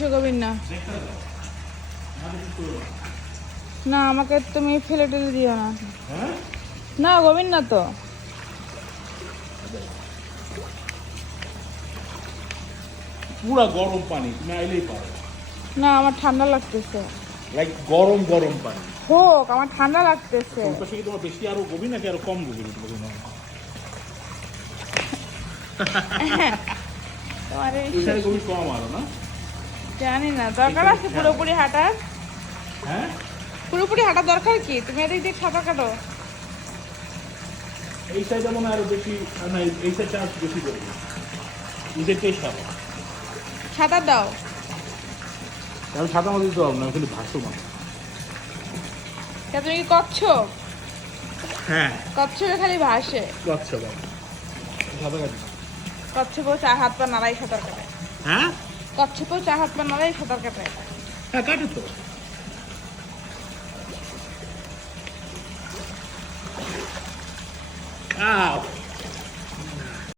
বেশি গভীর না। না আমাকে তুমি ফেলে টেলে দিও না। না গভীর না তো। পুরা গরম পানি, তুমি আইলেই পারো। না আমার ঠান্ডা লাগতেছে। লাইক গরম গরম পানি হোক, আমার ঠান্ডা লাগতেছে। ওই পাশে কি তোমার বেশি আরো গভীর নাকি আরো কম গভীর? তোমার এই ওইখানে গভীর কম আরো না? জানি না, দরকার আছে পুরোপুরি হাঁটার? হ্যাঁ পুরোপুরি হাঁটার দরকার কি? তুমি এদিক দিয়ে সাঁতার কাটো। এই সাইডে মনে হয় আরো বেশি, না এই সাইডটা আরো বেশি গভীর, এই সাইডটাই সাদা। সাঁতার দাও। আমি সাদা মতো দিতে পারবো না, আমি খালি ভাসো মানে। তুমি কি কচ্ছপ? হ্যাঁ কচ্ছপে খালি ভাসে। আচ্ছা ভাই সাদা কাটি। কচ্ছপেও চার হাত পা নাড়াই সাঁতার কাটে। হ্যাঁ কচ্ছপেও চার হাত পা নাড়াই সাঁতার কাটে। হ্যাঁ কাটে তো। আহ